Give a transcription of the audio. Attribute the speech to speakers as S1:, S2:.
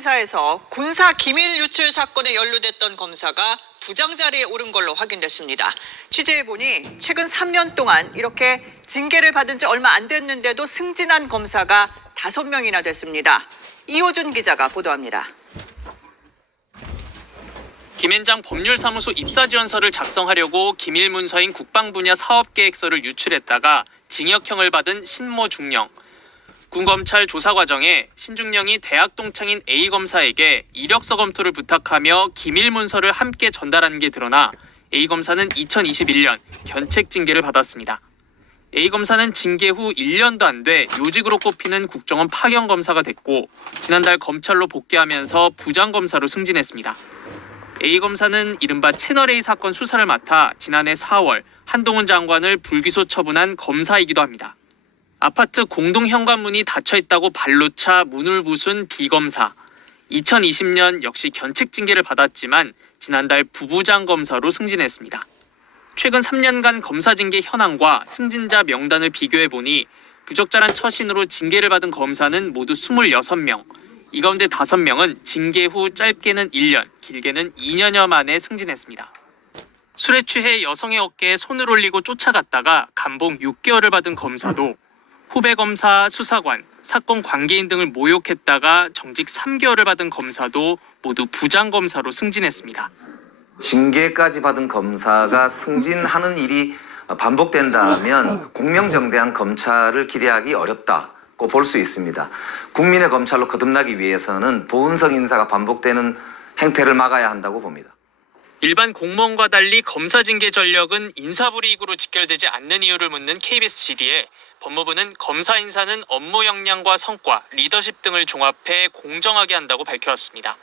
S1: 검사인사에서 군사 기밀 유출 사건에 연루됐던 검사가 부장 자리에 오른 걸로 확인됐습니다. 취재해 보니 최근 3년 동안 이렇게 징계를 받은 지 얼마 안 됐는데도 승진한 검사가 5명이나 됐습니다. 이호준 기자가 보도합니다.
S2: 김앤장 법률사무소 입사지원서를 작성하려고 기밀 문서인 국방 분야 사업계획서를 유출했다가 징역형을 받은 신모 중령. 군검찰 조사 과정에 신중령이 대학 동창인 A 검사에게 이력서 검토를 부탁하며 기밀 문서를 함께 전달한 게 드러나 A 검사는 2021년 견책 징계를 받았습니다. A 검사는 징계 후 1년도 안 돼 요직으로 꼽히는 국정원 파견 검사가 됐고 지난달 검찰로 복귀하면서 부장 검사로 승진했습니다. A 검사는 이른바 채널A 사건 수사를 맡아 지난해 4월 한동훈 장관을 불기소 처분한 검사이기도 합니다. 아파트 공동 현관문이 닫혀 있다고 발로 차 문을 부순 B 검사. 2020년 역시 견책 징계를 받았지만 지난달 부부장 검사로 승진했습니다. 최근 3년간 검사 징계 현황과 승진자 명단을 비교해 보니 부적절한 처신으로 징계를 받은 검사는 모두 26명. 이 가운데 5명은 징계 후 짧게는 1년, 길게는 2년여 만에 승진했습니다. 술에 취해 여성의 어깨에 손을 올리고 쫓아갔다가 감봉 6개월을 받은 검사도 후배 검사, 수사관, 사건 관계인 등을 모욕했다가 정직 3개월을 받은 검사도 모두 부장 검사로 승진했습니다.
S3: 징계까지 받은 검사가 승진하는 일이 반복된다면 공명정대한 검찰을 기대하기 어렵다 고 볼 수 있습니다. 국민의 검찰로 거듭나기 위해서는 보은성 인사가 반복되는 행태를 막아야 한다고 봅니다.
S2: 일반 공무원과 달리 검사 징계 전력은 인사 불이익으로 직결되지 않는 이유를 묻는 KBS GD에 법무부는 검사 인사는 업무 역량과 성과, 리더십 등을 종합해 공정하게 한다고 밝혀왔습니다.